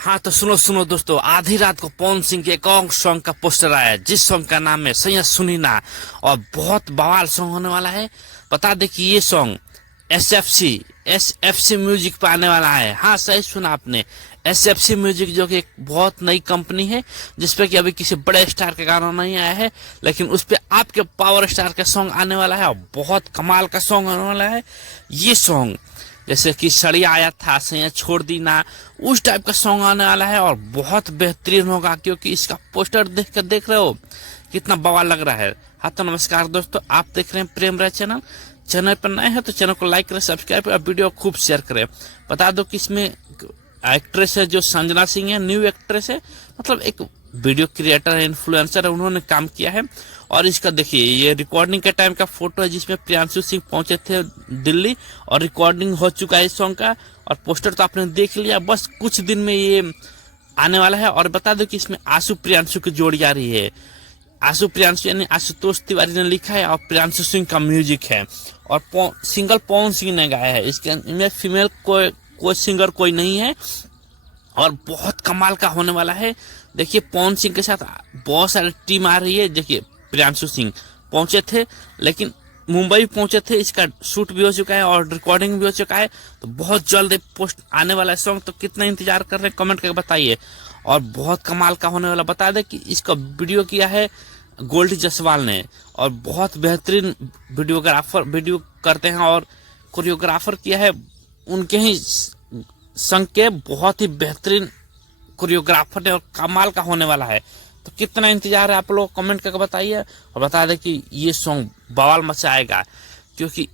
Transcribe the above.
हाँ तो सुनो सुनो दोस्तों, आधी रात को पवन सिंह के एक और सॉन्ग का पोस्टर आया है, जिस सॉन्ग का नाम है सैया सुनी ना। और बहुत बवाल सॉन्ग होने वाला है। बता दे कि ये song S F C music पे आने वाला है। हाँ सही सुना आपने, एस एफ सी म्यूजिक जो कि एक बहुत नई कंपनी है, जिसपे कि अभी किसी बड़े स्टार का गाना नहीं आया है, लेकिन उस पे आपके पावर स्टार का सॉन्ग आने वाला है और बहुत कमाल का सॉन्ग आने वाला है। ये सॉन्ग जैसे कि सड़िया आया था सैया छोड़ दी ना, उस टाइप का सॉन्ग आने वाला है और बहुत बेहतरीन होगा, क्योंकि इसका पोस्टर देख रहे हो कितना बवाल लग रहा है। हाँ तो नमस्कार दोस्तों, आप देख रहे हैं प्रेम राय चैनल। चैनल पर नए हैं तो चैनल को लाइक करें, सब्सक्राइब करें और वीडियो को खूब शेयर करें। बता दो कि इसमें एक्ट्रेस है जो संजना सिंह है, न्यू एक्ट्रेस है, मतलब एक वीडियो क्रिएटर है, इन्फ्लुएंसर है, उन्होंने काम किया है। और इसका देखिए ये रिकॉर्डिंग के टाइम का फोटो है, जिसमें प्रियांशु सिंह पहुंचे थे दिल्ली और रिकॉर्डिंग हो चुका है इस सॉन्ग का। और पोस्टर तो आपने देख लिया, बस कुछ दिन में ये आने वाला है। और बता दो कि इसमें आशु प्रियांशु की जोड़ी आ रही है। आशु प्रियांशु यानी आशुतोष तिवारी ने लिखा है और प्रियांशु सिंह का म्यूजिक है। और सिंगल पवन सिंह ने गाया है। इसके फीमेल कोई सिंगर कोई नहीं है और बहुत कमाल का होने वाला है। देखिए पवन सिंह के साथ बहुत सारी टीम आ रही है। देखिए प्रियांशु सिंह पहुंचे थे, लेकिन मुंबई पहुंचे थे, इसका शूट भी हो चुका है और रिकॉर्डिंग भी हो चुका है। तो बहुत जल्द पोस्ट आने वाला है सॉन्ग, तो कितना इंतजार कर रहे हैं कमेंट करके बताइए। और बहुत कमाल का होने वाला, बता दें कि इसका वीडियो किया है गोल्डी जसवाल ने, और बहुत बेहतरीन वीडियो करते हैं और कोरियोग्राफर किया है उनके ही संग के बहुत ही बेहतरीन कोरियोग्राफर है और कमाल का होने वाला है। तो कितना इंतजार है आप लोग कमेंट करके बताइए। और बता दें कि ये सॉन्ग बवाल मचाएगा, क्योंकि